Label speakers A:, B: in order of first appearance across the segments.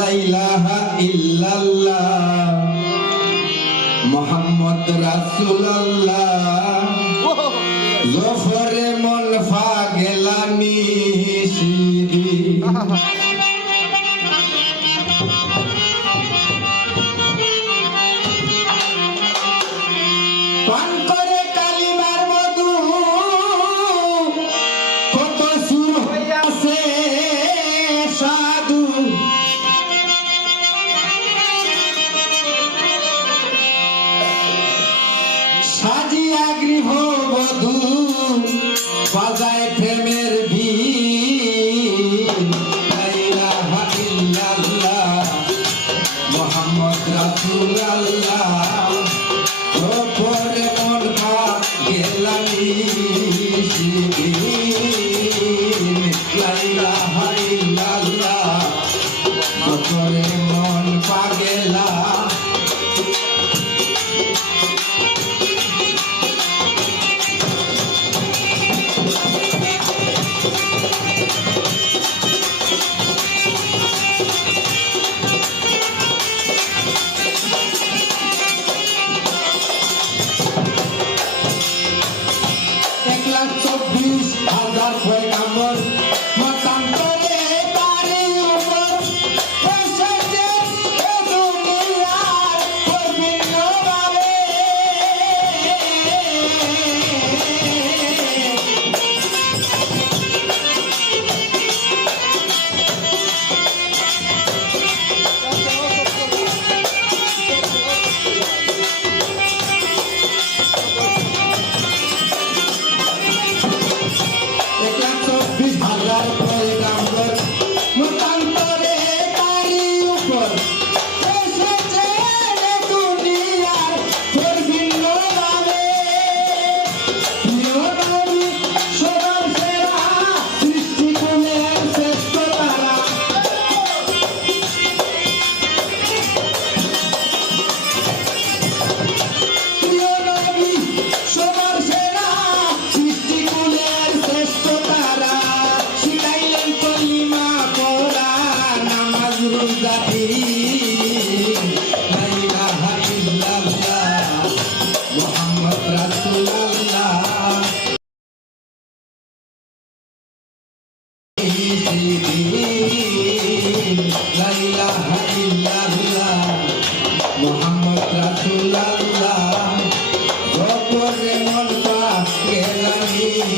A: লাইলাহা ইল্লাল্লাহ মোহাম্মদ রাসূলুল্লাহ। জফরে মন ফাগেলামি Sidi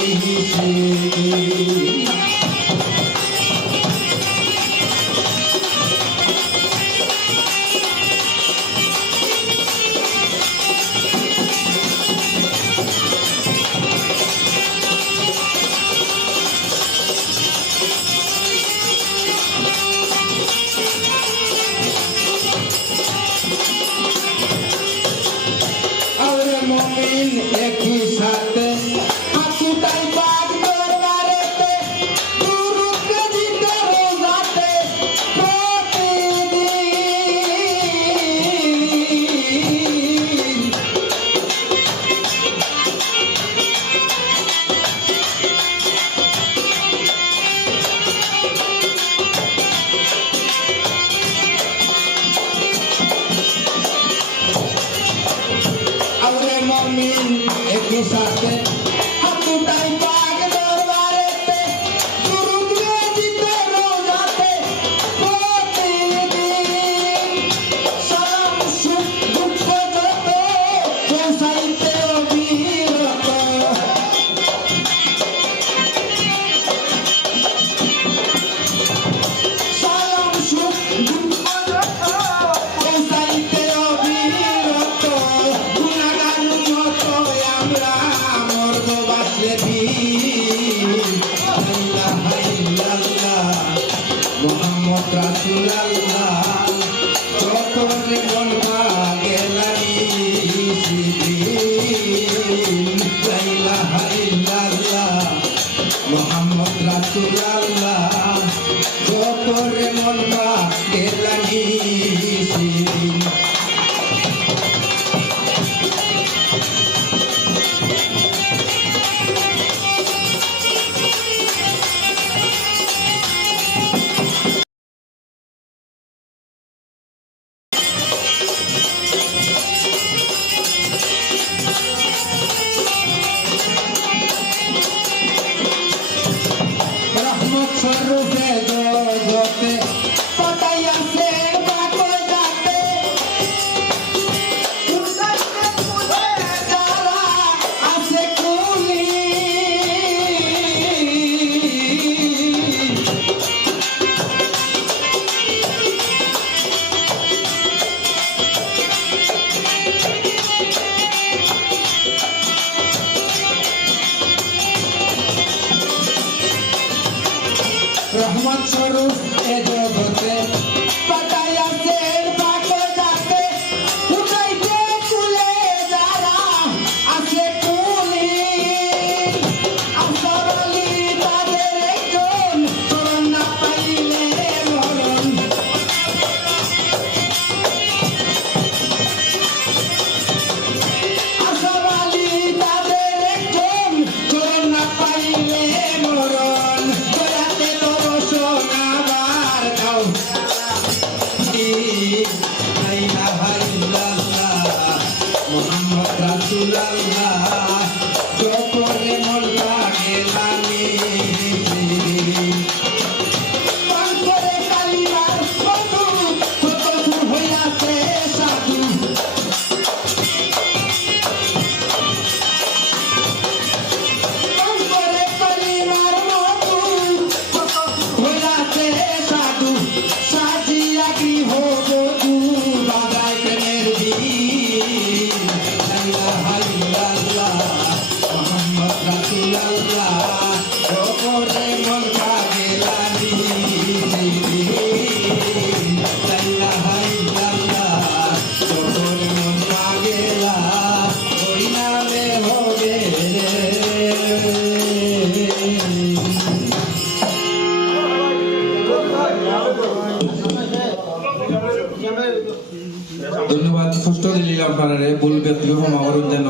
A: Thank you. gente. Thank you. Mucho rodedo আপনারা বলবে তুমি আমার যেন।